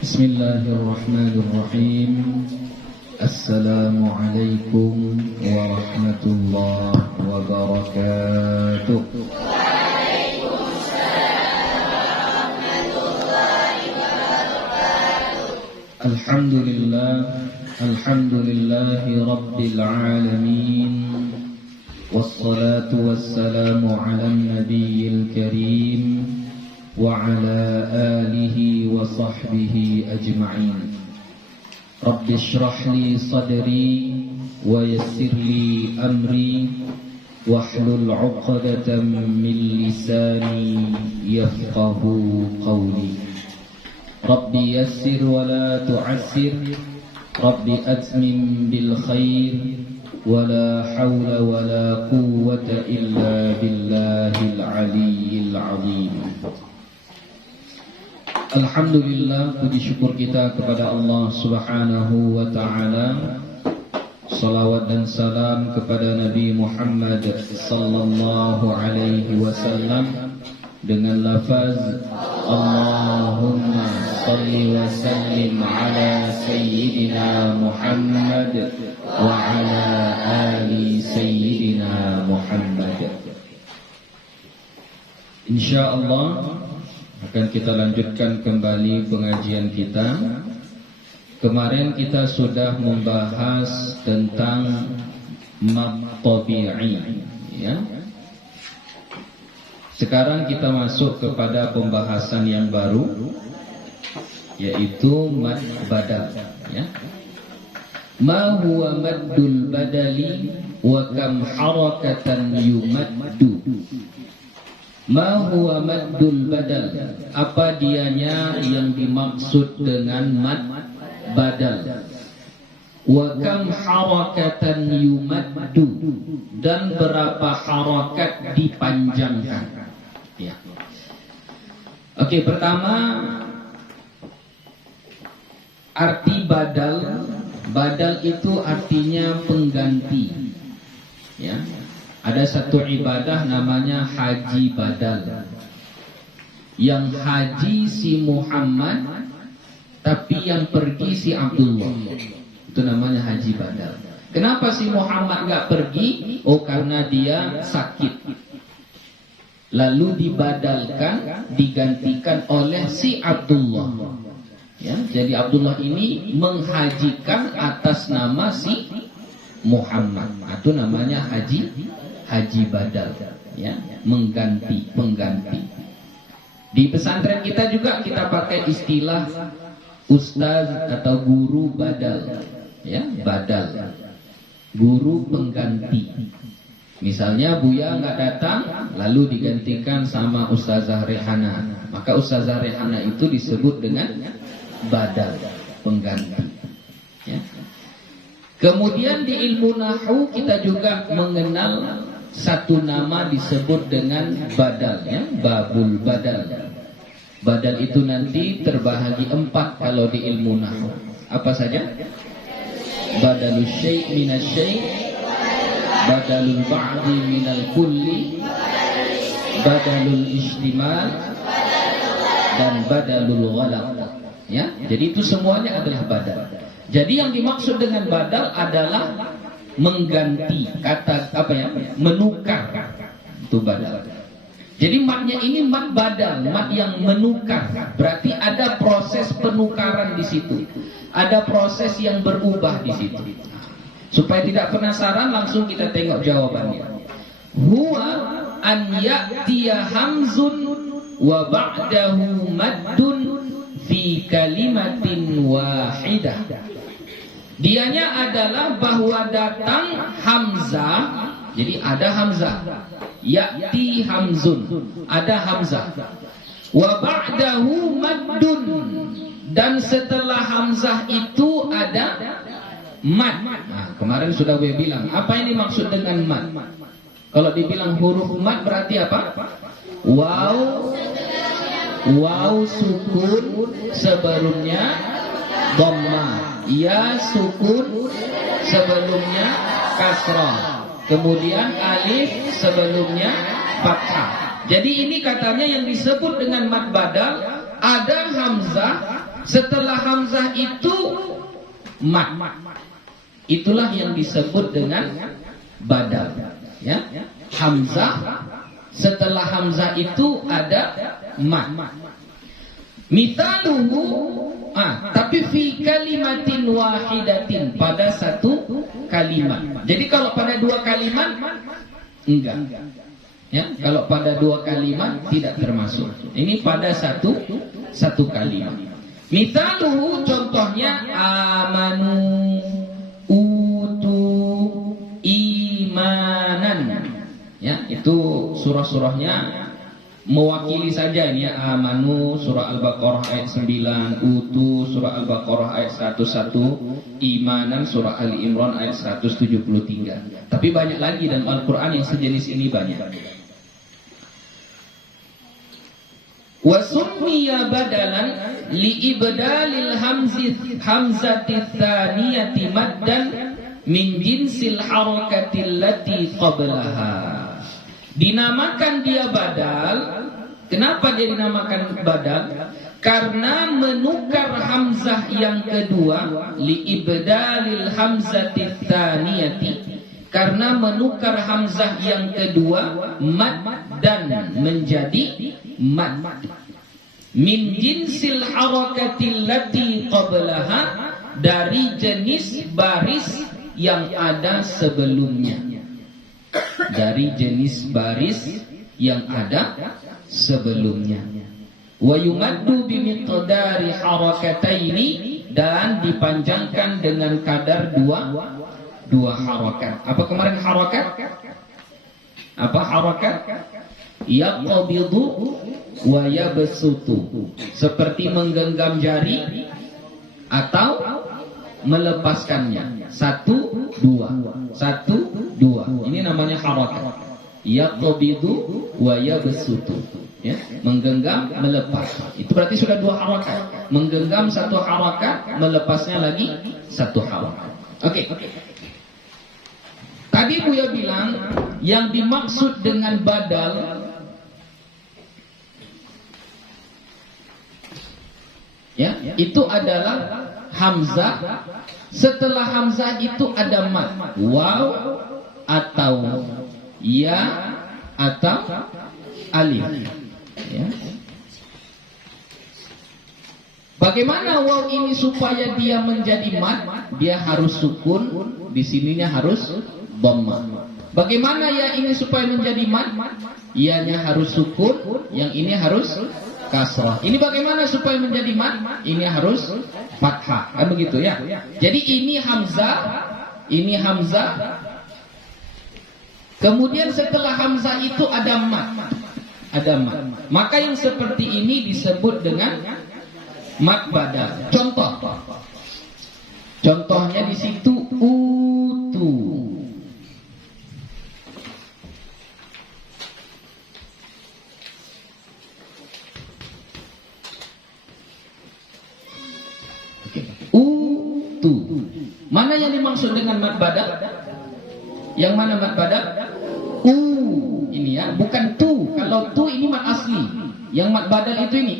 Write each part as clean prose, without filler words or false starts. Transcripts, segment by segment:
Bismillahirrahmanirrahim. Assalamualaikum warahmatullahi wabarakatuh. Alhamdulillahi rabbil alamin. Wassalatu wassalamu ala nabiyil karim wa ala alihi wa sahbihi ajma'in. Rabbi shrah li sadri wa yassir li amri wahlul 'uqdatam min lisani yafqahu qawli. Rabbi yassir wa la tu'assir, Rabbi atmim bil khair, wa la hawla wa la quwwata illa billahil aliyyil azim. Alhamdulillah, puji syukur kita kepada Allah Subhanahu wa ta'ala. Salawat dan salam kepada Nabi Muhammad sallallahu alaihi wasallam dengan lafaz Allahumma salli wa sallim ala sayyidina Muhammad wa ala ali sayyidina Muhammad. Insyaallah akan kita lanjutkan kembali pengajian kita. Kemarin kita sudah membahas tentang mad tabi'i, ya. Sekarang kita masuk kepada pembahasan yang baru, yaitu mad badal, ya. Ma huwa maddul badali wa kam harakatan yumaddu. Ma huwa maddul badal, apa dianya yang dimaksud dengan mad badal. Wa kam harakatan yumaddu, dan berapa harakat dipanjangkan. Ya. Oke, pertama arti badal. Badal itu artinya pengganti. Ya. Ada satu ibadah namanya haji badal. Yang haji si Muhammad, tapi yang pergi si Abdullah. Itu namanya haji badal. Kenapa si Muhammad gak pergi? Oh, karena dia sakit. Lalu dibadalkan, digantikan oleh si Abdullah. Ya, jadi Abdullah ini menghajikan atas nama si Muhammad. Itu namanya haji badal, ya, mengganti, pengganti. Di pesantren kita juga kita pakai istilah ustaz atau guru badal, ya, badal, guru pengganti. Misalnya Buya nggak datang, lalu digantikan sama Ustazah Rehana, maka Ustazah Rehana itu disebut dengan badal, pengganti, ya. Kemudian di ilmu nahwu kita juga mengenal satu nama disebut dengan badal, ya, babul badal. Badal itu nanti terbahagi 4 kalau di ilmu nahwu. Apa saja? Badalul syai' minas syai', badalul ba'di minal kulli, badalul istimal, dan badalul ghalaq. Ya, jadi itu semuanya adalah badal. Jadi yang dimaksud dengan badal adalah mengganti, kata apa ya? Menukar. Itu badal. Jadi madnya ini mad badal, mad yang menukar. Berarti ada proses penukaran di situ. Ada proses yang berubah di situ. Supaya tidak penasaran, langsung kita tengok jawabannya. Huwa an ya'tiya hamzun wa ba'dahu maddun fi kalimatin wahidah. Dianya adalah bahwa datang hamzah. Jadi ada hamzah. Ya'ti hamzun, ada hamzah. Wa ba'dahu maddun, dan setelah hamzah itu ada mad. Nah, kemarin sudah gue bilang, apa ini maksud dengan mad? Kalau dibilang huruf mad berarti apa? Waw sukun sebelumnya dhamma, ya sukun sebelumnya kasrah, kemudian alif sebelumnya fathah. Jadi ini katanya yang disebut dengan mad badal, ada hamzah setelah hamzah itu mat. Itulah yang disebut dengan badal. Ya, hamzah, setelah hamzah itu ada mat. Mithaluhu, tapi fi kalimatin wahidatin, pada satu kalimat. Jadi kalau pada dua kalimat enggak. Ya, kalau pada dua kalimat tidak termasuk. Ini pada satu kalimat. Mithaluhu, contohnya amanu, utu, imanan. Ya, itu surah-surahnya mewakili saja ini ya. Amanu surah Al-Baqarah ayat 9, Utu surah Al-Baqarah ayat 101, Imanan surah Ali Imran ayat 173. Tapi banyak lagi dalam Al-Qur'an yang sejenis ini banyak. Wa summiya badalan li ibdalil hamzati tsaniyati maddan min jinsil harakati allati qablaha. Dinamakan dia badal. Kenapa dia dinamakan badal? Karena menukar hamzah yang kedua, li ibdalil hamzati tsaniyati, karena menukar hamzah yang kedua mad dan menjadi mad min jinsil harakati allati qablaha, dari jenis baris yang ada sebelumnya. Dari jenis baris yang ada sebelumnya. Wa yumaddu bimiqdari harakataini, dan dipanjangkan dengan kadar dua harakat. Apa kemarin harakat? Apa harakat? Yaqbidu wa yabsutu, seperti menggenggam jari atau melepaskannya. 1 2 1 2. Ini namanya harakat. Yaqbidu wa yabsutu. Ya, menggenggam, melepas. Itu berarti sudah 2 harakat. Menggenggam 1 harakat, melepasnya lagi 1 harakat. Oke. Tadi Buya bilang yang dimaksud dengan badal, ya, itu adalah hamzah. Setelah hamzah itu ada mad, waw atau ya atau alif. Ya. Bagaimana waw ini supaya dia menjadi mad? Dia harus sukun, di sininya harus dhammah. Bagaimana ya ini supaya menjadi mad? Ianya harus sukun, yang ini harus kasrah. Ini bagaimana supaya menjadi mad? Ini harus fathah. Kan begitu ya? Jadi ini hamzah, ini hamzah. Kemudian setelah hamzah itu ada mad. Ada mad. Maka yang seperti ini disebut dengan mad badal. Contoh. Contohnya di situ utu. Utu. Mana yang dimaksud dengan mad badal? Yang mana mad badal? Ini ya, bukan tu. Kalau tu ini mad asli. Yang mad badal itu ini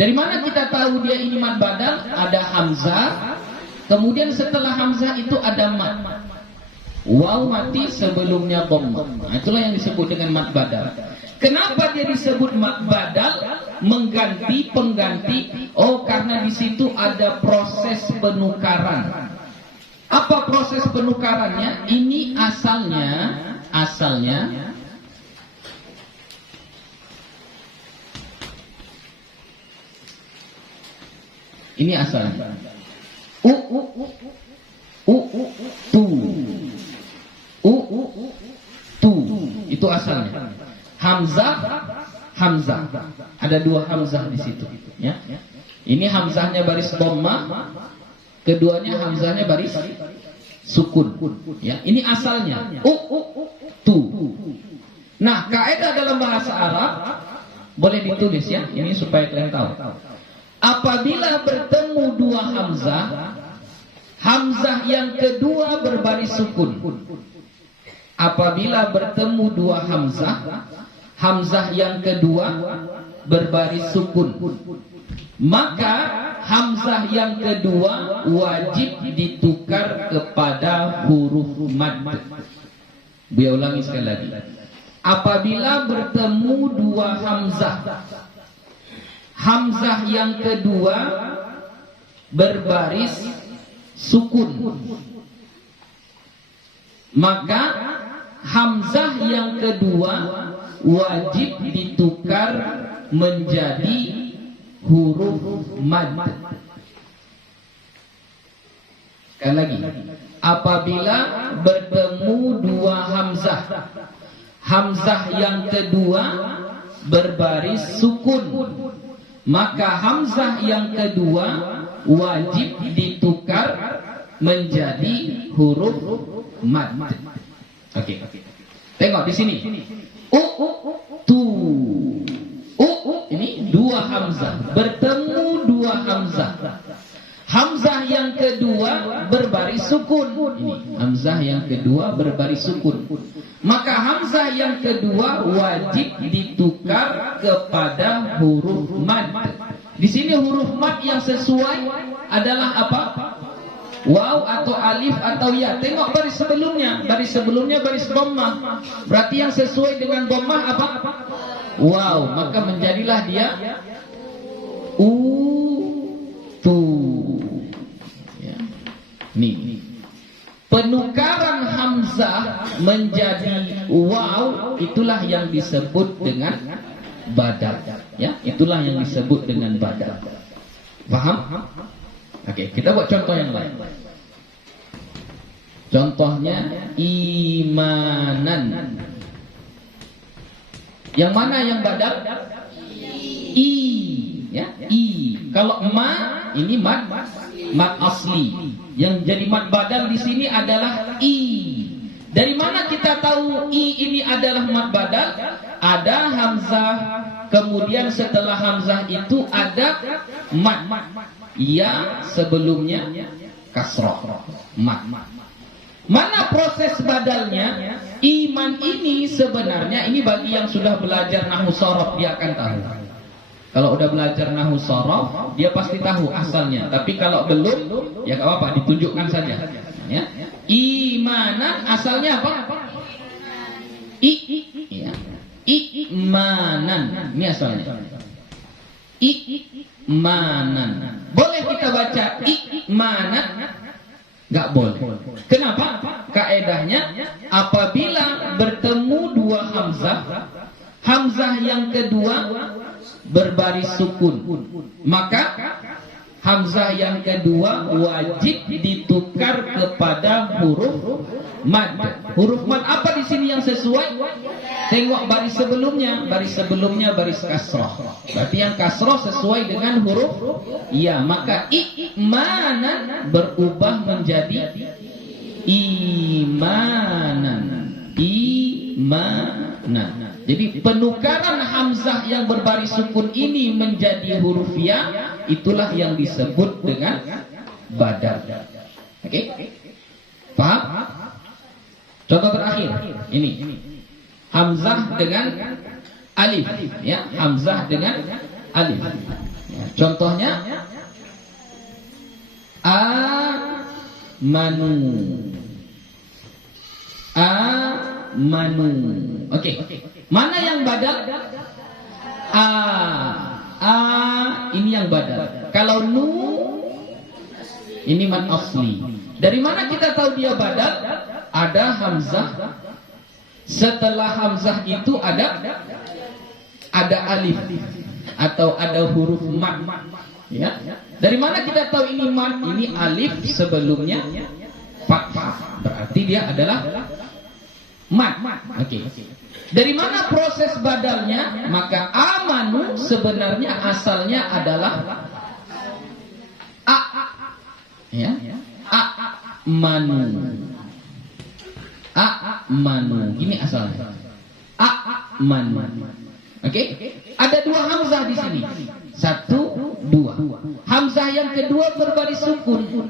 Dari mana kita tahu dia ini mad badal? Ada hamzah, kemudian setelah hamzah itu ada mad. Waw mati sebelumnya dhammah. Itulah yang disebut dengan mad badal. Kenapa dia disebut mad badal? Mengganti, pengganti. Oh, karena di situ ada proses penukaran. Apa proses penukarannya? Ini asalnya ini asalnya tu itu asalnya. Hamzah ada 2 hamzah di situ ya. Ini hamzahnya baris dhammah, keduanya hamzahnya baris sukun ya. Ini asalnya tu. Nah, kaidah dalam bahasa Arab boleh ditulis ya, ini supaya kalian tahu. Apabila bertemu 2 hamzah, hamzah yang kedua berbaris sukun. Apabila bertemu 2 hamzah, hamzah yang kedua berbaris sukun. maka hamzah yang kedua wajib ditukar kepada huruf mad. Beliau ulangi sekali lagi. Apabila bertemu dua hamzah, hamzah yang kedua berbaris sukun, maka hamzah yang kedua wajib ditukar menjadi huruf mad. Sekali lagi, apabila bertemu dua hamzah, hamzah yang kedua berbaris sukun, maka hamzah yang kedua wajib ditukar menjadi huruf mad. Oke. Tengok di sini. Tu. Ini dua hamzah. Bertemu dua hamzah. Hamzah yang kedua berbaris sukun. Ini hamzah yang kedua berbaris sukun. Maka hamzah yang kedua wajib ditukar kepada huruf mad. Di sini huruf mad yang sesuai adalah apa? Waw atau alif atau ya. Tengok baris sebelumnya. Baris sebelumnya baris dhammah. Berarti yang sesuai dengan dhammah apa? Waw. Maka menjadilah dia tu. Ya. Nih. Penukaran hamzah menjadi waw itulah yang disebut dengan badal. Ya, itulah yang disebut dengan badal. Paham? Oke, kita buat contoh yang lain. Contohnya imanan. Yang mana yang badal? I, ya, i. Kalau ma ini mad asli. Yang jadi mad badal di sini adalah i. Dari mana kita tahu i ini adalah mad badal? Ada hamzah, kemudian setelah hamzah itu ada mad. Ya, sebelumnya kasroh, mad. Mana proses badalnya? Iman ini sebenarnya, ini bagi yang sudah belajar nahwu shorof dia akan tahu. Kalau udah belajar nahwu shorof dia pasti tahu asalnya. Tapi kalau belum, ya gak apa-apa, ditunjukkan saja. Ya. Imanan asalnya apa? Ya. Imanan, ini asalnya. Imanan. Boleh kita baca imanan? Gak boleh. Kenapa? Kaedahnya apabila bertemu dua hamzah, hamzah yang kedua berbaris sukun, maka hamzah yang kedua wajib ditukar kepada huruf mad. Huruf mad apa di sini yang sesuai? Tengok baris sebelumnya baris kasroh. Berarti yang kasroh sesuai dengan huruf ya, maka imanan berubah menjadi imanan. Imanan. Jadi penukaran hamzah yang berbaris sukun ini menjadi huruf ya, itulah yang disebut dengan badal. Oke? Paham? Contoh terakhir ini. Hamzah dengan alif, ya, hamzah dengan alif. Ya, contohnya amanu. Oke. Mana yang badal? Ini yang badal. Kalau nu ini mad asli. Dari mana kita tahu dia badal? Ada hamzah. Setelah hamzah itu ada alif atau ada huruf mad. Ya. Dari mana kita tahu ini mad? Ini alif sebelumnya fathah. Berarti dia adalah mad. Oke. Dari mana proses badalnya? Maka amanu sebenarnya asalnya adalah ya. Manu. Manu. Ini asalnya. Manu. Oke? Ada dua hamzah di sini. 1, 2. Hamzah yang kedua berbaris sukun.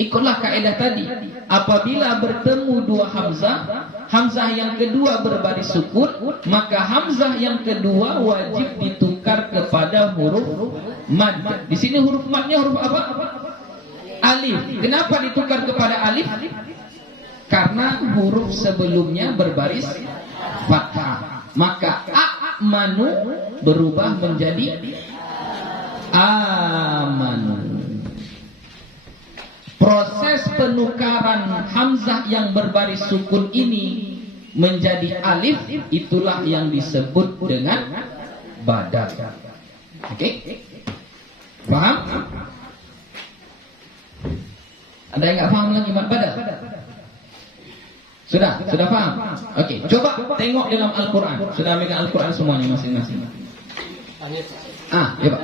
Ikutlah kaidah tadi. Apabila bertemu dua hamzah, hamzah yang kedua berbaris sukun, maka hamzah yang kedua wajib ditukar kepada huruf mad. Di sini huruf madnya huruf apa? Alif. Kenapa ditukar kepada alif? Karena huruf sebelumnya berbaris fathah. Maka a'manu berubah menjadi amanu. Proses penukaran hamzah yang berbaris sukun ini menjadi alif, itulah yang disebut dengan badal. Oke? Paham? Ada yang nggak paham lagi badal? Sudah paham? Oke, coba tengok dalam Al-Quran. Sudah megang Al-Quran semuanya masing-masing. Coba.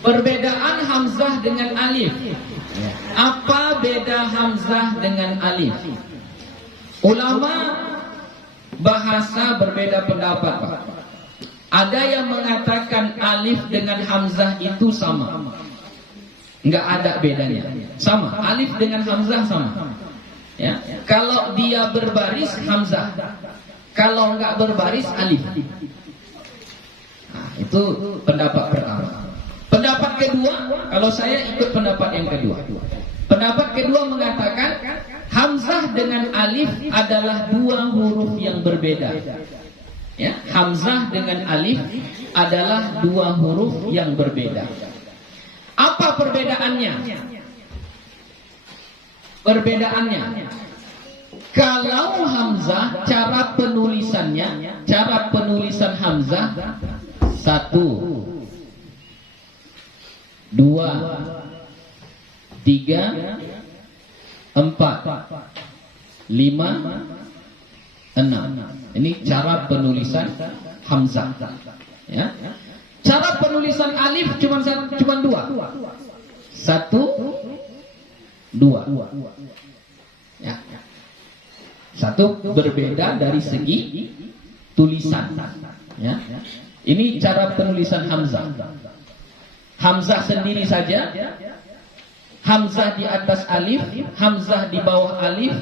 Perbedaan hamzah dengan alif. Apa beda hamzah dengan alif? Ulama bahasa berbeda pendapat, Pak. Ada yang mengatakan alif dengan hamzah itu sama. Enggak ada bedanya. Sama, alif dengan hamzah sama. Ya. Kalau dia berbaris hamzah. Kalau enggak berbaris alif. Nah, itu pendapat pertama. Pendapat kedua, kalau saya ikut pendapat yang kedua. Pendapat kedua mengatakan hamzah dengan alif adalah dua huruf yang berbeda. Ya, hamzah dengan alif adalah dua huruf yang berbeda. Apa perbedaannya? Perbedaannya, kalau hamzah cara penulisan hamzah 1, 2, 3, 4, 5, 6. Ini cara penulisan hamzah. Ya. Cara penulisan alif cuma 2. 1, 2. Ya. 1 berbeda dari segi tulisan. Ya. Ini cara penulisan hamzah. Hamzah sendiri saja, hamzah di atas alif, hamzah di bawah alif,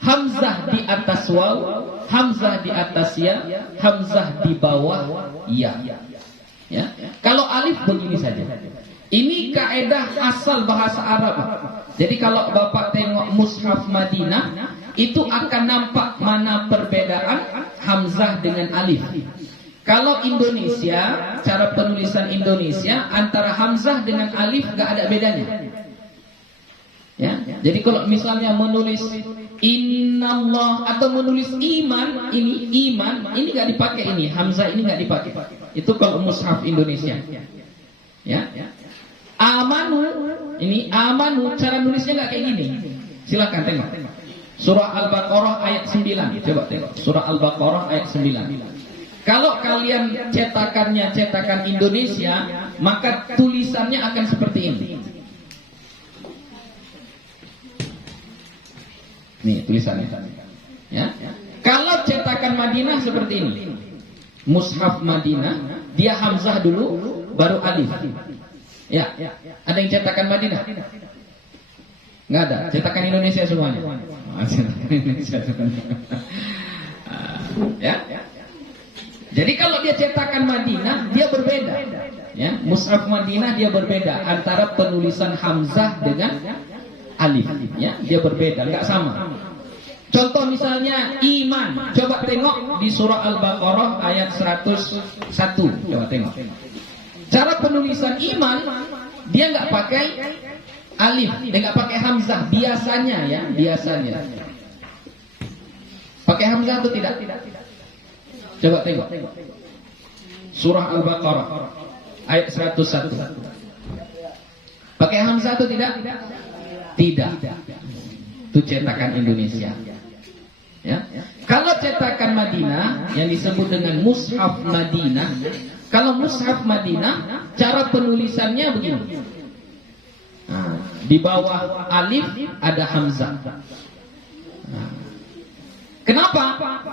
hamzah di atas waw, hamzah di atas ya, hamzah di bawah ya. Ya. Kalau alif begini saja. Ini kaidah asal bahasa Arab. Jadi kalau Bapak tengok mushaf Madinah, itu akan nampak mana perbedaan hamzah dengan alif. Kalau Indonesia, cara penulisan Indonesia antara hamzah dengan alif gak ada bedanya. Ya, jadi kalau misalnya menulis innallah atau menulis iman, ini gak dipakai ini, hamzah ini gak dipakai. Itu kalau mushaf Indonesia. Ya, amanu, ini amanu cara nulisnya gak kayak gini. Silakan tengok. Surah Al-Baqarah ayat 9. Coba tengok. Surah Al-Baqarah ayat 9. Kalau kalian cetakannya cetakan Indonesia, maka tulisannya akan seperti ini. Nih tulisannya. Ya. Kalau cetakan Madinah seperti ini. Mushaf Madinah, dia hamzah dulu, baru alif. Ya. Ada yang cetakan Madinah? Nggak ada. Cetakan Indonesia semuanya. Cetakan Indonesia semuanya. Ya. Jadi kalau dia cetakan Madinah, dia berbeda. Ya, mushaf Madinah dia berbeda antara penulisan hamzah dengan alif. Ya, dia berbeda, enggak sama. Contoh misalnya iman. Coba tengok di surah Al-Baqarah ayat 101. Coba tengok. Cara penulisan iman, dia enggak pakai alif, dia enggak pakai hamzah biasanya ya, biasanya. Pakai hamzah atau tidak? Coba tengok. Surah Al-Baqarah ayat 101. Pakai hamzah atau tidak? Tidak. Itu cetakan Indonesia. Ya. Kalau cetakan Madinah yang disebut dengan mushaf Madinah, kalau mushaf Madinah cara penulisannya begini. Nah, di bawah alif ada hamzah. Nah, kenapa?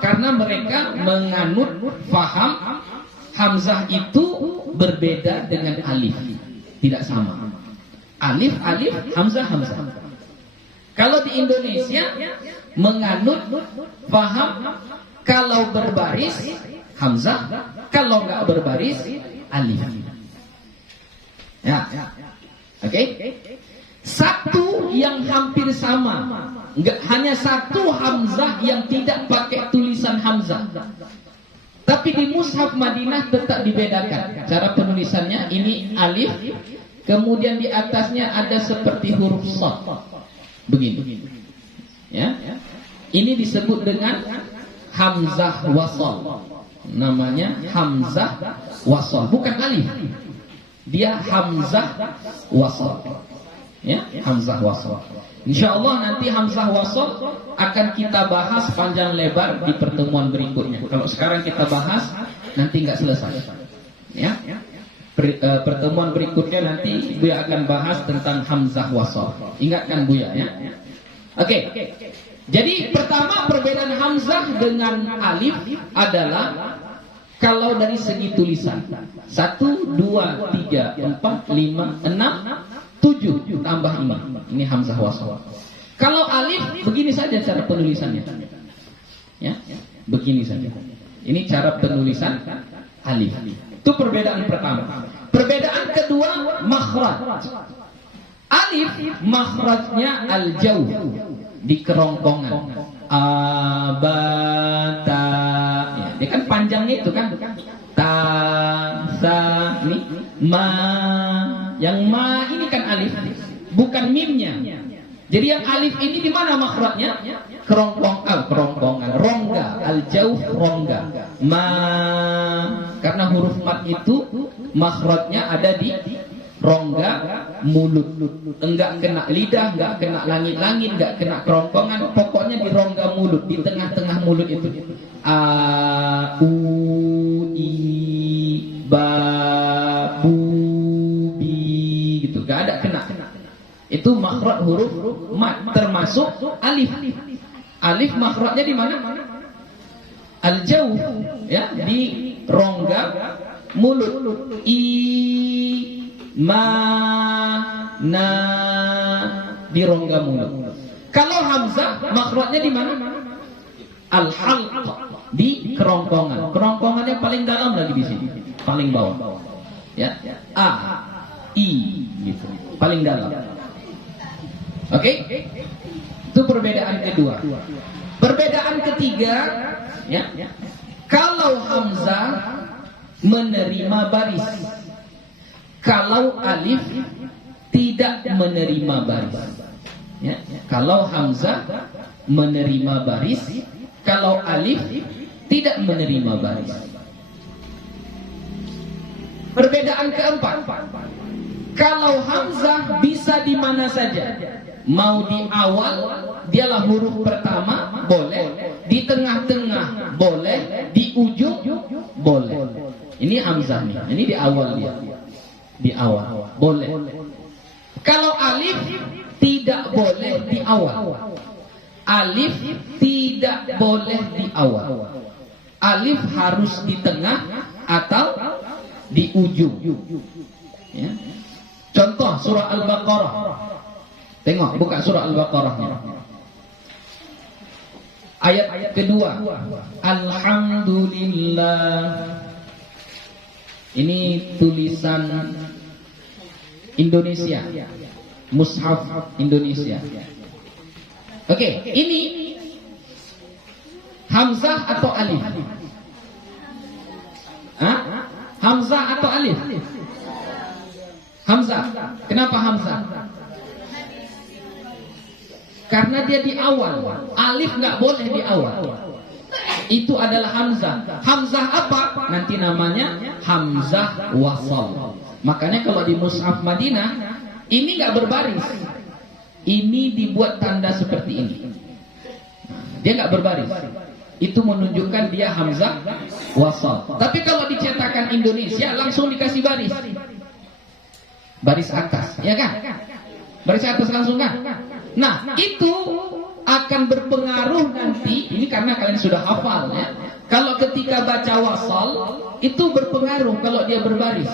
Karena mereka menganut faham hamzah itu berbeda dengan alif, tidak sama. Alif, alif, hamzah, hamzah. Kalau di Indonesia menganut paham kalau berbaris hamzah, kalau nggak berbaris alif. Ya, oke. Satu yang hampir sama, nggak hanya satu hamzah yang tidak pakai tulisan hamzah. Tapi di mushaf Madinah tetap dibedakan cara penulisannya. Ini alif, kemudian di atasnya ada seperti huruf shad, begini. Ya, ini disebut dengan hamzah wasal. Namanya hamzah wasal, bukan alif. Dia hamzah wasal. Ya, hamzah wasal. Insyaallah nanti hamzah wasal akan kita bahas panjang lebar di pertemuan berikutnya. Kalau sekarang kita bahas nanti nggak selesai. Ya. Pertemuan berikutnya nanti Buya akan bahas tentang hamzah wasal. Ingatkan Buya ya. Oke. Jadi pertama perbedaan hamzah dengan alif adalah kalau dari segi tulisan 1, 2, 3, 4, 5, 6, 7 tambah ini. Ini hamzah wasal. Kalau alif begini saja cara penulisannya. Ya, begini saja. Ini cara penulisan alif. Itu perbedaan pertama. Perbedaan kedua makhraj. Alif makhrajnya al-jauh, di kerongkongan. Abata. Ya, dia kan panjangnya itu kan. Ta, sa, ini ma. Yang ma ini kan alif, bukan mimnya. Jadi yang alif ini di mana makhrajnya? Kerongkongan, rongga, al-jauh rongga. Ma, karena huruf mat itu makhrajnya ada di rongga mulut. Enggak kena lidah, enggak kena langit-langit, enggak kena kerongkongan, pokoknya di rongga mulut, di tengah-tengah mulut itu. A, u, i, ba, bu, bi, gitu. Enggak ada kena. Itu makhraj huruf mat, termasuk alif. Alif makhrajnya di mana? Al-jauh, ya, di rongga mulut. I, ma, na, di rongga mulut. Kalau hamzah makhrajnya di mana? Al-halq, di kerongkongan. Kerongkongannya paling dalam lagi di sini, paling bawah. Ya, a, i, gitu, paling dalam. Oke? Itu perbedaan kedua. Perbedaan ketiga, ya, kalau hamzah menerima baris, kalau alif tidak menerima baris. Ya, kalau hamzah menerima baris, kalau alif tidak menerima baris. Perbedaan keempat, kalau hamzah bisa di mana saja. Mau di awal, dialah huruf pertama, boleh. Di tengah-tengah, boleh. Di ujung, boleh. Ini hamzah nih, ini di awal dia. Di awal, boleh. Kalau alif, tidak boleh di awal. Alif tidak boleh di awal. Alif harus di tengah atau di ujung. Ya. Contoh surah Al-Baqarah. Tengok, buka surah Al-Baqarahnya. Ayat kedua. Alhamdulillah. Ini tulisan Indonesia, mushaf Indonesia. Oke, ini hamzah atau alif? Hah? Hamzah atau alif? Hamzah. Kenapa hamzah? Karena dia di awal. Alif nggak boleh di awal. Itu adalah hamzah. Hamzah apa? Nanti namanya hamzah wasal. Makanya kalau di mushaf Madinah ini nggak berbaris. Ini dibuat tanda seperti ini. Dia nggak berbaris. Itu menunjukkan dia hamzah wasal. Tapi kalau dicetakan Indonesia langsung dikasih baris. Baris atas, ya kan? Baris atas langsung kan? Nah, itu akan berpengaruh nanti. Ini karena kalian sudah hafal ya. Kalau ketika baca wasal itu berpengaruh kalau dia berbaris.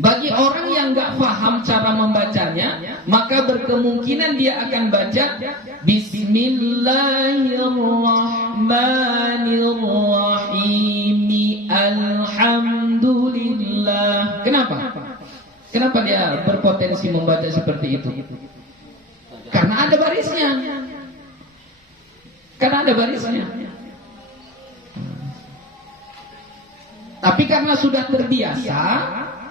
Bagi orang yang nggak paham cara membacanya, maka berkemungkinan dia akan baca Bismillahirrahmanirrahim. Alhamdulillah. Kenapa? Kenapa dia berpotensi membaca seperti itu? Karena ada barisnya. Karena ada barisnya. Tapi karena sudah terbiasa,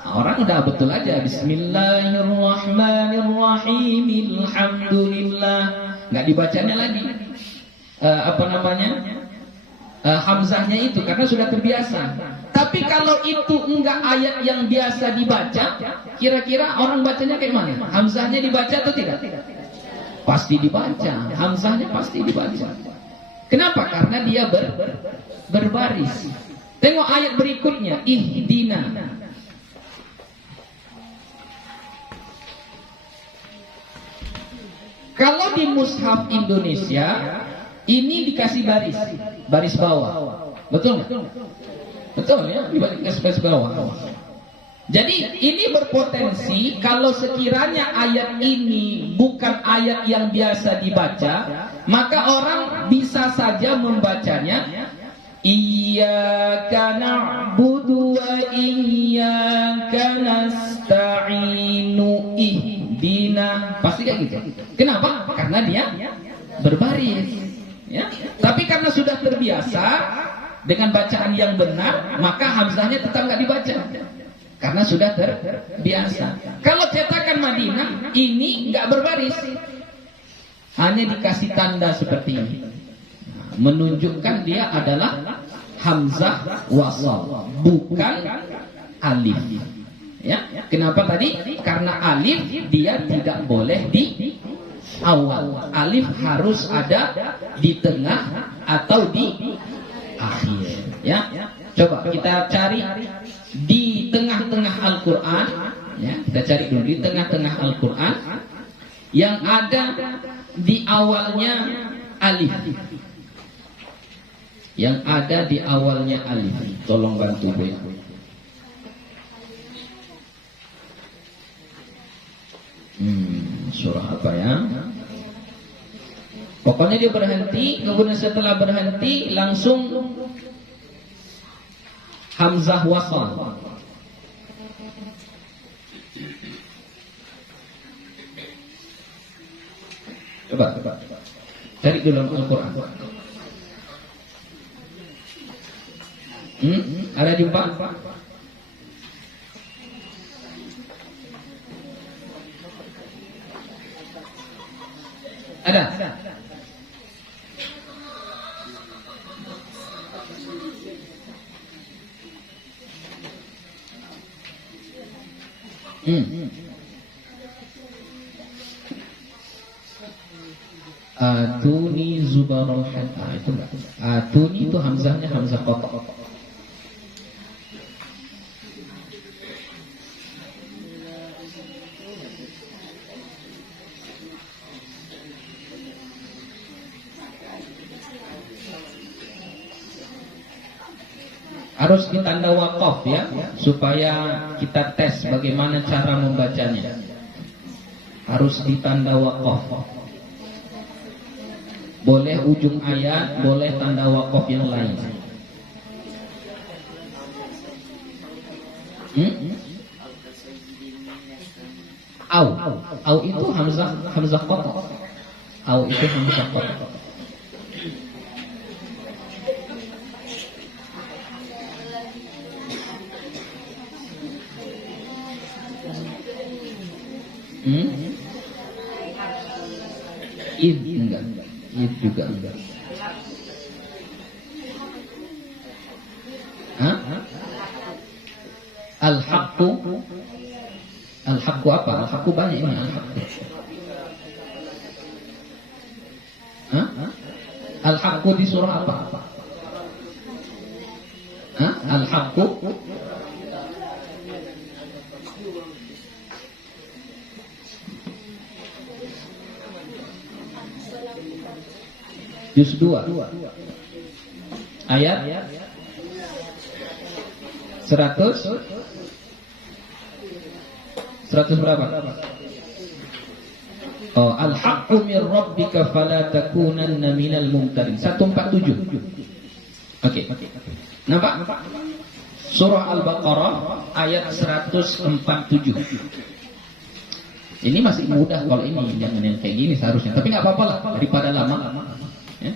orang udah betul aja Bismillahirrahmanirrahim. Alhamdulillah. Nggak dibacanya lagi hamzahnya itu, karena sudah terbiasa. Tapi kalau itu enggak ayat yang biasa dibaca, kira-kira orang bacanya kayak mana? Hamzahnya dibaca atau tidak? Pasti dibaca. Hamzahnya pasti dibaca. Kenapa? Karena dia berbaris. Tengok ayat berikutnya, ihdina. Kalau di mushaf Indonesia ini dikasih baris bawah, betul nggak? Betul ya, dikasih baris bawah. Jadi ini berpotensi kalau sekiranya ayat ini bukan ayat yang biasa dibaca, maka orang bisa saja membacanya Iyyaka na'budu wa iyyaka nasta'inu ihdina. Pasti kayak gitu. Kenapa? Karena dia berbaris. Ya. Tapi karena sudah terbiasa dengan bacaan yang benar, maka hamzahnya tetap nggak dibaca. Karena sudah terbiasa. Kalau cetakan Madinah ini nggak berbaris, hanya dikasih tanda seperti ini, menunjukkan dia adalah hamzah wasal, bukan alif. Ya, kenapa tadi? Karena alif dia tidak boleh di awal. Alif harus ada di tengah atau di akhir. Ya, coba kita cari di tengah-tengah Al-Quran. Ya, kita cari dulu di tengah-tengah Al-Quran yang ada di awalnya alif. Yang ada di awalnya alif. Tolong bantu gue. Surah apa ya? Pokoknya dia berhenti, kemudian setelah berhenti langsung hamzah wasal. Coba. Cari dulu Al-Quran. Ada jumpa? Ada. Atuni zubarul hatta, itu enggak. Atuni itu hamzahnya hamzah qata'. Harus ditanda waqaf ya, supaya kita tes bagaimana cara membacanya. Harus ditanda waqaf. Boleh ujung ayat, boleh tanda waqaf yang lain. Au itu hamzah qata'. Au itu hamzah qata'. Enggak. Id juga enggak. Al-haqqu apa? Al-haqqu banyak ini al-haqqu. Al-haqqu di surah apa? Al-haqqu juz 2 ayat 100 100 berapa? Oh, al-haqqu min rabbika fala takunanna minal mumtarin. 147. Oke. Nampak? Surah Al-Baqarah ayat 147. Ini masih mudah kalau ini, jangan yang kayak gini seharusnya. Tapi nggak apa-apa lah daripada lama. Ya.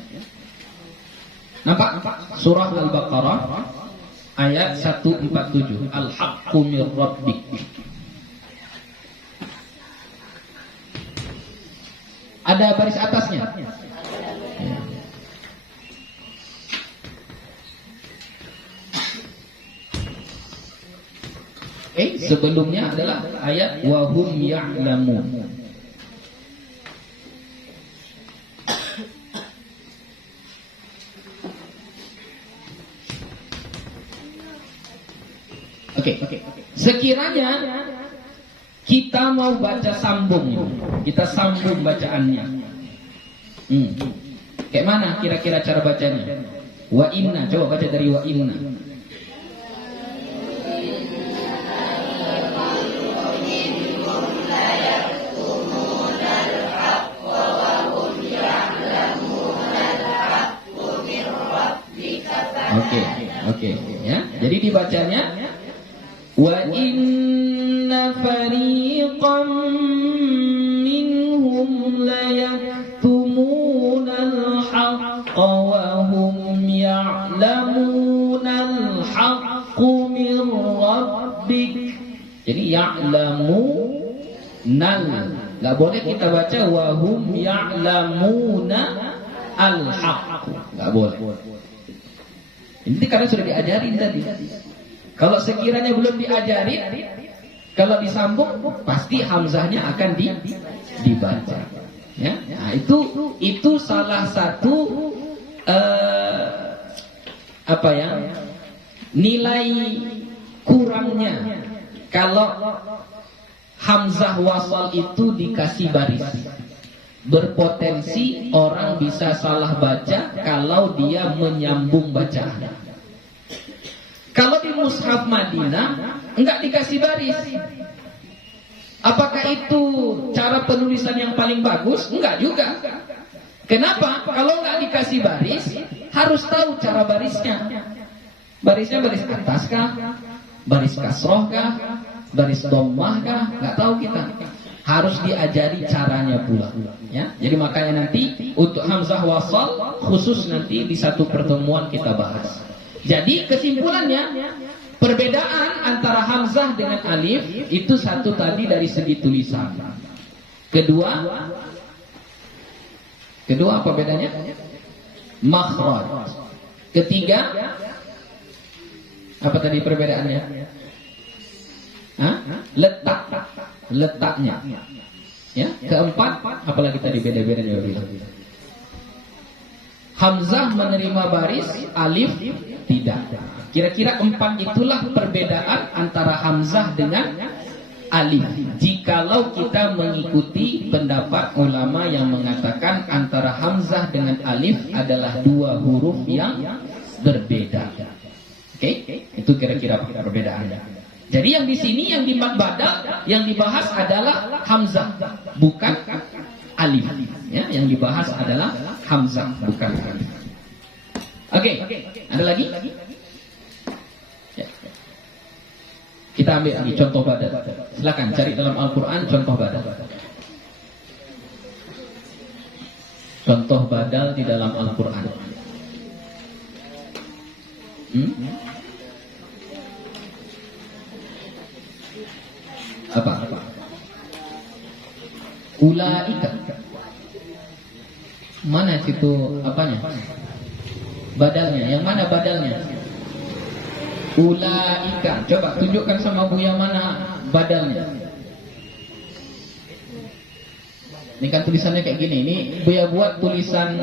Nampak? Surah Al-Baqarah ayat 147. Al-haqqu min rabbik. Ada baris atasnya. Ya. Sebelumnya adalah ayat wahum ya'lamun. Oke. Sekiranya kita mau baca sambung, kita sambung bacaannya. Kayak mana kira-kira cara bacanya? Wa inna, coba baca dari wa inna. Oke, ya. Jadi dibacanya wa inna fariqam minhum la yaktumuna al-haqqa wa hum ya'lamuna al-haqqu min rabbik. Jadi ya'lamunal. Enggak boleh kita baca wa hum ya'lamuna al-haqqu. Enggak boleh. Ini karena sudah diajarin tadi. Kalau sekiranya belum diajarin, kalau disambung pasti hamzahnya akan dibaca. Ya, nah, itu salah satu nilai kurangnya kalau hamzah wasal itu dikasih baris. Berpotensi orang bisa salah baca kalau dia menyambung bacaan. Kalau di mushaf Madinah enggak dikasih baris. Apakah itu cara penulisan yang paling bagus? Enggak juga. Kenapa? Kalau enggak dikasih baris, harus tahu cara barisnya. Barisnya baris atas kah? Baris kasroh kah? Baris dhammah kah? Enggak tahu kita. Harus diajari caranya pula, ya. Jadi makanya nanti untuk hamzah wasal khusus nanti di satu pertemuan kita bahas. Jadi kesimpulannya, perbedaan antara hamzah dengan alif itu satu tadi dari segi tulisan. Kedua apa bedanya? Makhraj. Ketiga, apa tadi perbedaannya? Letaknya. Ya, keempat, apalagi tadi beda-bedanya bilang. Hamzah menerima baris, alif tidak. Kira-kira empat itulah perbedaan antara hamzah dengan alif. Jikalau kita mengikuti pendapat ulama yang mengatakan antara hamzah dengan alif adalah dua huruf yang berbeda. Oke? Itu kira-kira perbedaannya. Jadi yang di sini yang di mad badal yang dibahas adalah hamzah, bukan alif. Ya, yang dibahas adalah hamzah, bukan alif. Oke, ada lagi? Ya. Kita ambil lagi contoh badal. Silakan cari dalam Al-Quran contoh badal. Contoh badal di dalam Al-Quran. Apa? Ulaika. Mana situ apanya? Badalnya. Yang mana badalnya? Ulaika. Coba tunjukkan sama Buya mana badalnya. Ini kan tulisannya kayak gini. Ini Buya buat tulisan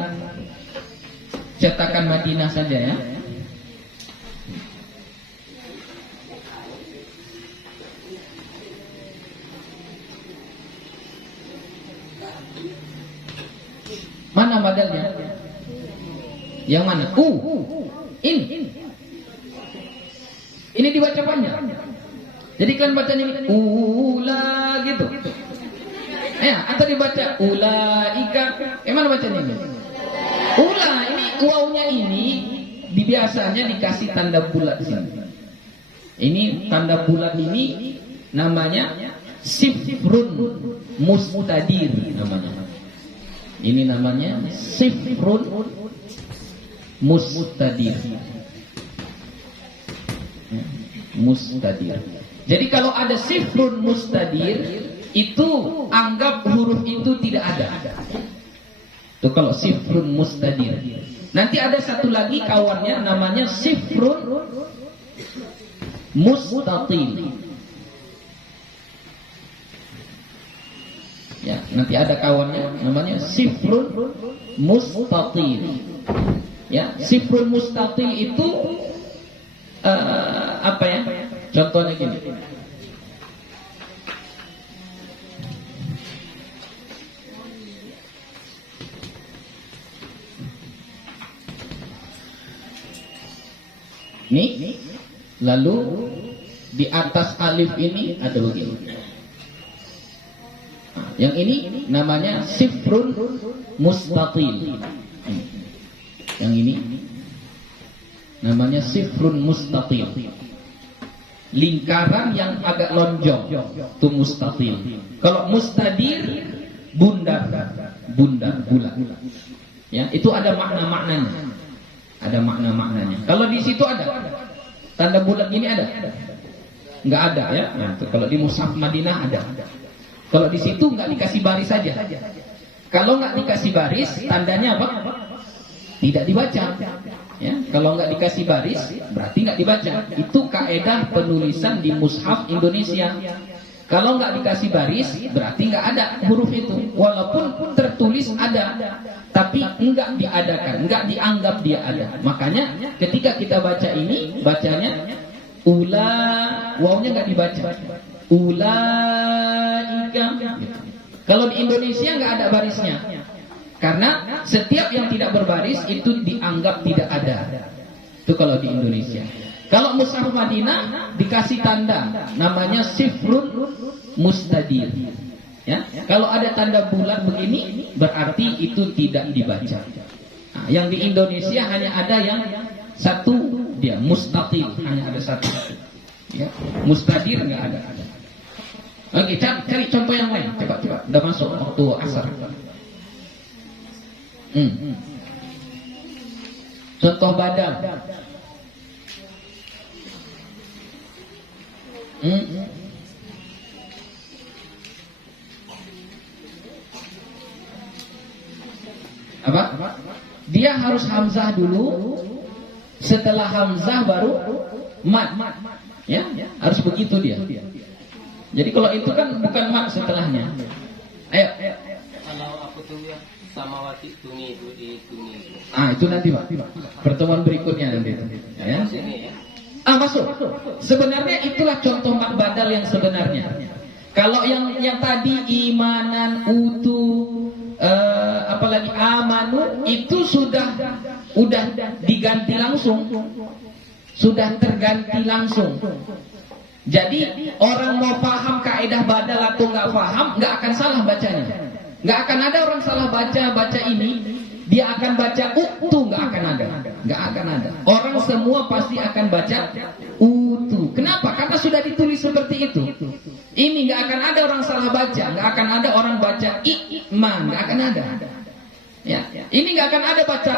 cetakan Madinah saja ya. Mana badalnya? Yang mana? Ini. Ini dibaca panjang. Jadi kalian bacanya ini Ya, atau dibaca ulaika. Mana bacanya ini? Ula, ini wawnya ini biasanya dikasih tanda bulat sini. Ini tanda bulat ini namanya sifrun mustadir namanya. Ini namanya sifrun mustadir. Mustadir. Jadi kalau ada sifrun mustadir, itu anggap huruf itu tidak ada. Itu kalau sifrun mustadir. Nanti ada satu lagi kawannya namanya sifrun mustatil. Ya, nanti ada kawannya namanya sifrun mustatil. Ya, sifrun mustatil itu apa ya? Contohnya gini. Nih, lalu di atas alif ini ada begini. Yang ini namanya sifrun mustatil. Yang ini namanya sifrun mustatil. Lingkaran yang agak lonjong itu mustatil. Kalau mustadir bundar bulat. Ya, itu ada makna-maknanya. Ada makna-maknanya. Kalau di situ ada tanda bulat ini ada? Enggak ada ya. Nah, kalau di Mushaf Madinah ada. Kalau di situ enggak dikasih baris saja. Kalau enggak dikasih baris, tandanya apa? Tidak dibaca. Ya, kalau enggak dikasih baris, berarti enggak dibaca. Itu kaidah penulisan di Mushaf Indonesia. Kalau enggak dikasih baris, berarti enggak ada huruf itu. Walaupun tertulis ada, tapi enggak diadakan, enggak dianggap dia ada. Makanya ketika kita baca ini, bacanya ula, wawnya enggak dibaca. Ulaika. Kalau di Indonesia enggak ada barisnya. Karena setiap yang tidak berbaris itu dianggap tidak ada. Itu kalau di Indonesia. Kalau Mushaf Madinah dikasih tanda namanya sifrun mustadir. Ya, kalau ada tanda bulat begini berarti itu tidak dibaca. Nah, yang di Indonesia hanya ada yang satu, dia mustatil, hanya ada satu. Ya, mustadir enggak ada. Oke, cari contoh yang lain. Cepat. Udah masuk waktu asar. Contoh badal. Apa? Dia harus hamzah dulu, setelah hamzah baru mat. Ya, harus begitu dia. Jadi kalau itu kan bukan mat setelahnya. Ayo. Kalau aku tuh ya samawati tumi itu. Itu nanti Pak. Pertemuan berikutnya nanti. Ya. Masuk. Sebenarnya itulah contoh mat badal yang sebenarnya. Kalau yang tadi imanan apalagi amanu itu sudah diganti langsung. Sudah terganti langsung. Jadi orang mau paham kaidah badal atau nggak paham, nggak akan salah bacanya. Nggak akan ada orang salah baca ini. Dia akan baca utu, nggak akan ada. Orang semua pasti akan baca utu. Kenapa? Karena sudah ditulis seperti itu. Ini nggak akan ada orang salah baca, nggak akan ada orang baca iman, nggak akan ada. Ya, ini nggak akan ada baca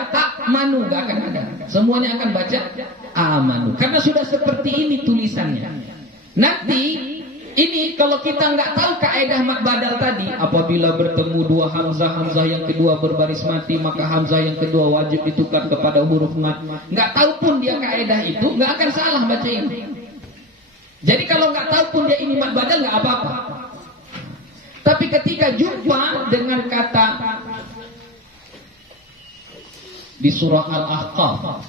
amanu, nggak akan ada. Semuanya akan baca amanu. Karena sudah seperti ini tulisannya. Nanti ini kalau kita nggak tahu kaidah mat badal tadi, apabila bertemu dua hamzah yang kedua berbaris mati, maka hamzah yang kedua wajib ditukar kepada huruf mat. Nggak tahu pun dia kaidah itu, nggak akan salah baca ini. Jadi kalau nggak tahu pun dia ini mat badal nggak apa-apa. Tapi ketika jumpa dengan kata di surah Al-Ahqaf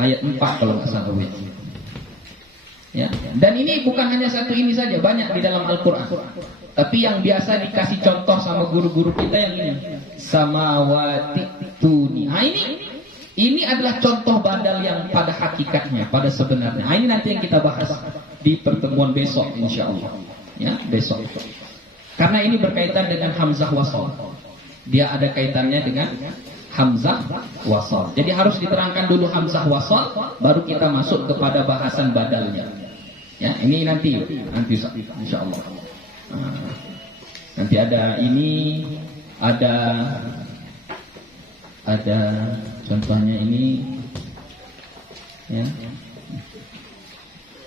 ayat 4 kalau nggak salah. Ya, dan ini bukan hanya satu ini saja, banyak di dalam Al-Quran. Tapi yang biasa dikasih contoh sama guru-guru kita yang ini, samawati tuni. Ini adalah contoh badal yang pada hakikatnya, pada sebenarnya. Ini nanti yang kita bahas di pertemuan besok, insya Allah. Ya, besok. Karena ini berkaitan dengan hamzah wasal. Dia ada kaitannya dengan hamzah wasal. Jadi harus diterangkan dulu hamzah wasal, baru kita masuk kepada bahasan badalnya. Ya, ini nanti insyaallah. Nanti ada ini, ada contohnya ini, ya.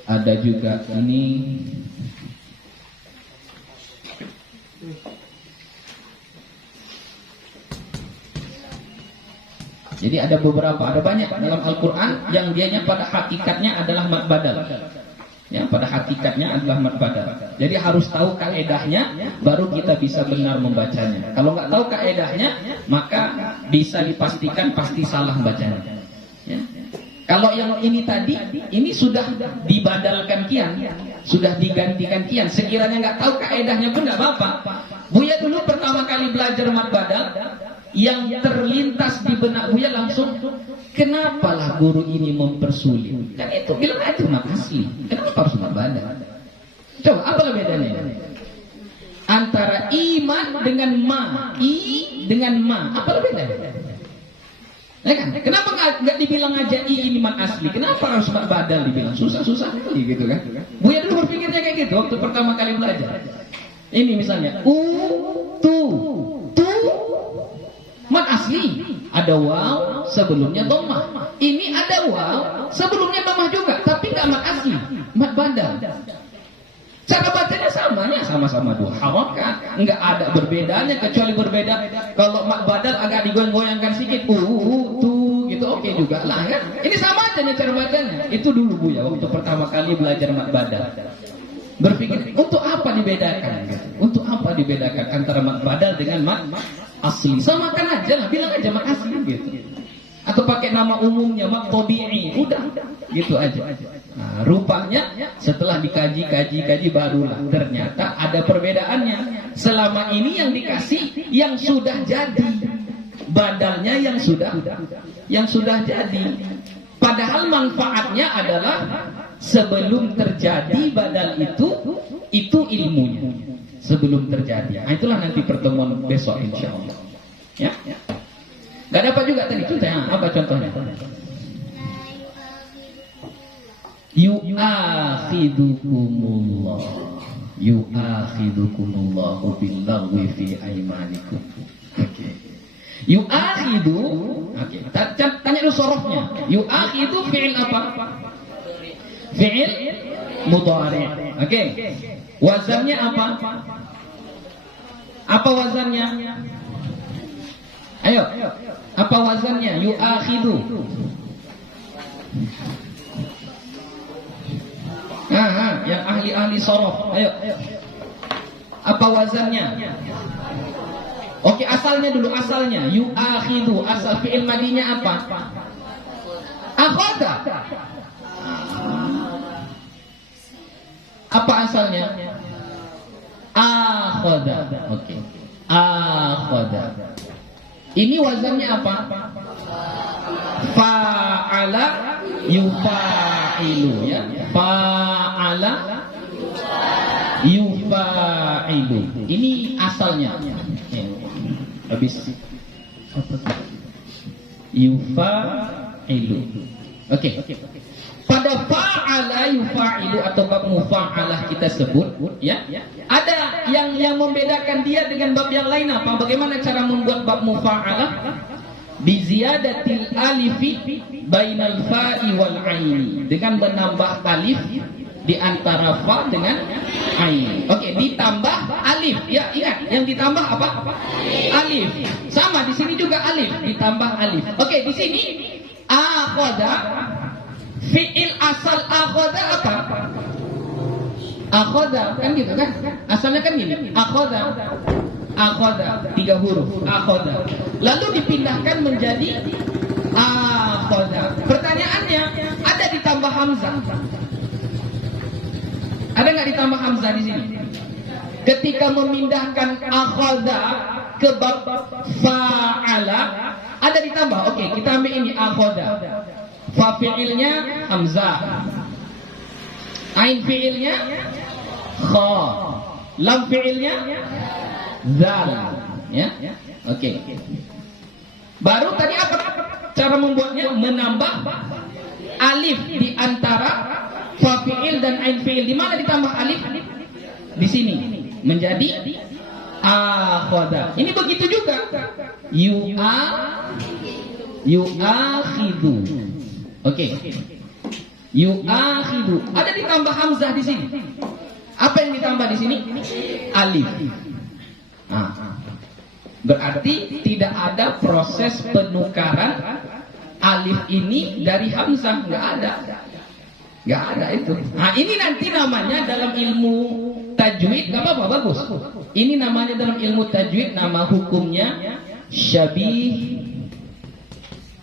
Ada juga ini. Jadi ada banyak dalam Al-Quran yang dianya pada hakikatnya adalah mad badal. Ya, pada hakikatnya adalah mad badal. Jadi harus tahu kaedahnya, baru kita bisa benar membacanya. Kalau nggak tahu kaedahnya, maka bisa dipastikan pasti salah bacanya. Ya. Kalau yang ini tadi, ini sudah dibadalkan kian, sudah digantikan kian. Sekiranya nggak tahu kaedahnya pun nggak apa-apa. Buya dulu pertama kali belajar mad badal, yang terlintas di benak Buya langsung, kenapalah guru ini mempersulit? Kan itu bilang aja mad asli. Kenapa harus mad badal? Coba apa bedanya? Antara iman dengan ma, i dengan ma, apa bedanya? Ya kan? Kenapa nggak dibilang aja i ini mad asli? Kenapa harus mad badal dibilang? Susah-susah gitu kan? Buya dulu berpikirnya kayak gitu waktu pertama kali belajar. Ini misalnya tu mad asli, ada waw sebelumnya dhammah. Ini ada waw sebelumnya dhammah juga, tapi nggak mad asli, mad badal. Cara bacanya sama-sama dua harakat, nggak ada berbedanya, kecuali berbeda kalau mad badal agak digoyang-goyangkan sedikit, tu gitu, oke juga lah kan. Ini sama aja nih cara bacanya. Itu dulu Buya waktu pertama kali belajar mad badal. Berpikir untuk apa dibedakan? Untuk apa dibedakan antara mad badal dengan mad asli? Samakan aja lah, bilang aja mad asli gitu. Atau pakai nama umumnya mad tabi'i, udah gitu aja. Nah, rupanya setelah dikaji barulah ternyata ada perbedaannya. Selama ini yang dikasih yang sudah jadi, badalnya yang sudah jadi. Padahal manfaatnya adalah sebelum terjadi badal itu ilmunya sebelum terjadi. Nah, itulah nanti pertemuan besok insyaallah. Ya. Gak dapat juga tadi contohnya. Apa contohnya? Yu'akhidukumullahu billaghwi fi aymanikum. Oke. Yu'akhidu. Oke. Tanya dulu sorofnya. Yu'akhidu fi'il apa? Fi'il mudhari'. Oke. Wazannya apa? Apa wazannya? Ayo. Apa wazannya? Yu'akhidu. Yang ahli-ahli sorof. Ayo. Apa wazannya? Oke, asalnya dulu, asalnya. Yu'akhidu, asal fi'il madinya apa? Akhadha. Apa asalnya? Akhadha. Oke. Akhadha. Ini wazannya apa? Fa'ala yufa'ilu, ya. Fa'ala yufa'ilu. Ini asalnya. Habis yufa'ilu. Oke. Pada fa'ala yufa'ilu atau bab mufa'alah kita sebut, ya. Ada yang membedakan dia dengan bab yang lain apa? Bagaimana cara membuat bab mufa'alah? Bi ziyadatil alifi bainal fa'i wal 'aini. Dengan menambah alif di antara fa dengan ain. Oke, ditambah alif. Ya, ingat, yang ditambah apa? Alif. Sama di sini juga alif, ditambah alif. Oke, di sini akhadha, fi'il asal akhadha apa? Akhadha, kan gitu kan? Asalnya kan gini. Akhadha. 3 huruf. Akhadha. Lalu dipindahkan menjadi akhadha. Pertanyaannya, ada ditambah hamzah? Ada nggak ditambah hamzah di sini? Ketika memindahkan akhadha ke bab fa'ala, ada ditambah. Oke, kita ambil ini akhadha. Fa fi'ilnya hamzah. Ain fi'ilnya kha. lam fi'ilnya zal, ya. Oke. Baru tadi apa cara membuatnya? Menambah alif di antara fa fi'il dan ain fi'il. Di mana ditambah alif? Di sini. Menjadi akhadha. Ini begitu juga. Yu'akhidu. Oke. Yu'akhidu. Ada ditambah hamzah di sini. Apa yang ditambah di sini? Alif. Berarti tidak ada proses penukaran alif ini dari hamzah, nggak ada itu. Nah, ini nanti namanya dalam ilmu tajwid, nggak apa-apa, bagus. Ini namanya dalam ilmu tajwid, nama hukumnya syabih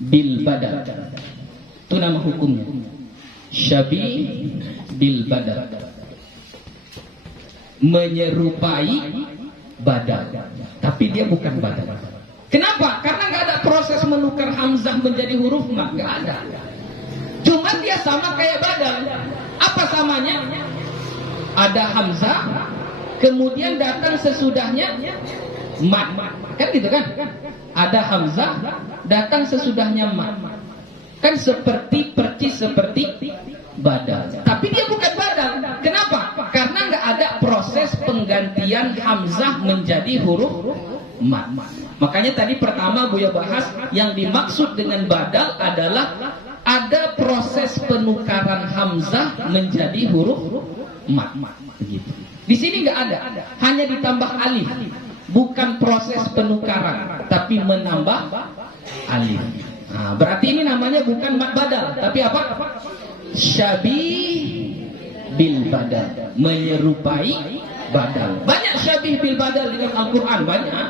bil badal. Itu nama hukumnya, syabih bil badal, menyerupai badal, tapi dia bukan badal. Kenapa? Karena nggak ada proses menukar hamzah menjadi huruf mat, nggak ada. Cuma dia sama kayak badal. Apa samanya? Ada hamzah, kemudian datang sesudahnya mat, kan gitu kan? Ada hamzah, datang sesudahnya mat, kan seperti percis seperti badal. Tapi dia bukan badal. Kenapa? Karena nggak ada proses penggantian hamzah menjadi huruf mat. Makanya tadi pertama Buya bahas yang dimaksud dengan badal adalah ada proses penukaran hamzah menjadi huruf mat. Begitu. Di sini nggak ada, hanya ditambah alif. Bukan proses penukaran, tapi menambah alif. Nah, berarti ini namanya bukan mat badal, tapi apa? Syabih bil badal, menyerupai badal. Banyak syabih bil badal di dalam Al-Quran, banyak.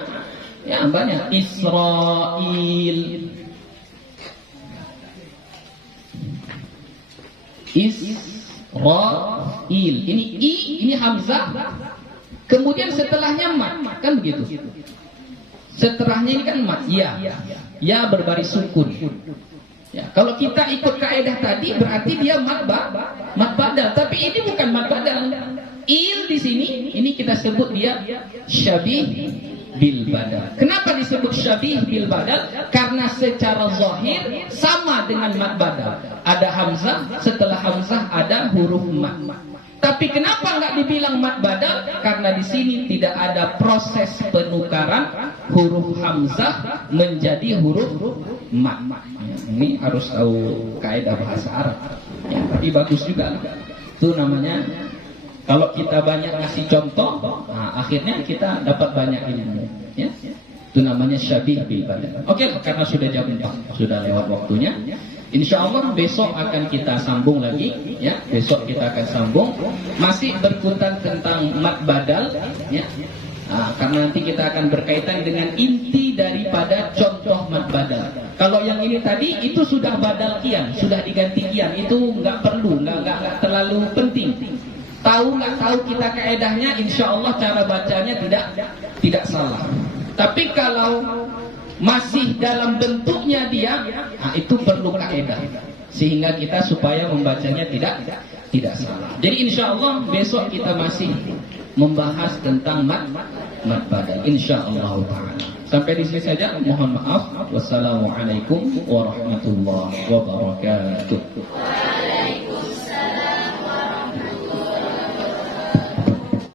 Ya, banyak. Israil, Israil. Ini hamzah. Kemudian setelahnya mat, kan begitu. Setelahnya ini kan mat, ya berbaris sukun. Ya, kalau kita ikut kaidah tadi berarti dia mat badal, tapi ini bukan mat badal. Il di sini ini kita sebut dia syabih bil badal. Kenapa disebut syabih bil badal? Karena secara zahir sama dengan mat badal. Ada hamzah, setelah hamzah ada huruf mat. Tapi kenapa nggak dibilang mat badal? Karena di sini tidak ada proses penukaran huruf hamzah menjadi huruf mat. Ini harus tahu kaidah bahasa Arab. Ya, tapi bagus juga. Itu namanya kalau kita banyak ngasih contoh, nah, akhirnya kita dapat banyak ilmu. Ya, itu namanya syabih bil badal. Oke, karena sudah jam 4, sudah lewat waktunya. Insya Allah besok akan kita sambung lagi, ya. Besok kita akan sambung, masih berkutat tentang mat badal, ya. Nah, karena nanti kita akan berkaitan dengan inti daripada contoh mat badal. Kalau yang ini tadi itu sudah badal kian, sudah diganti kian, itu nggak perlu, nggak terlalu penting. Tahu nggak tahu kita kaedahnya, insya Allah cara bacanya tidak salah. Tapi kalau masih dalam bentuknya dia, nah itu perlu kaidah sehingga kita supaya membacanya tidak salah. Jadi insya Allah besok kita masih membahas tentang mat badal, insya Allah taala. Sampai di sini saja. Mohon maaf. Wassalamualaikum warahmatullahi wabarakatuh.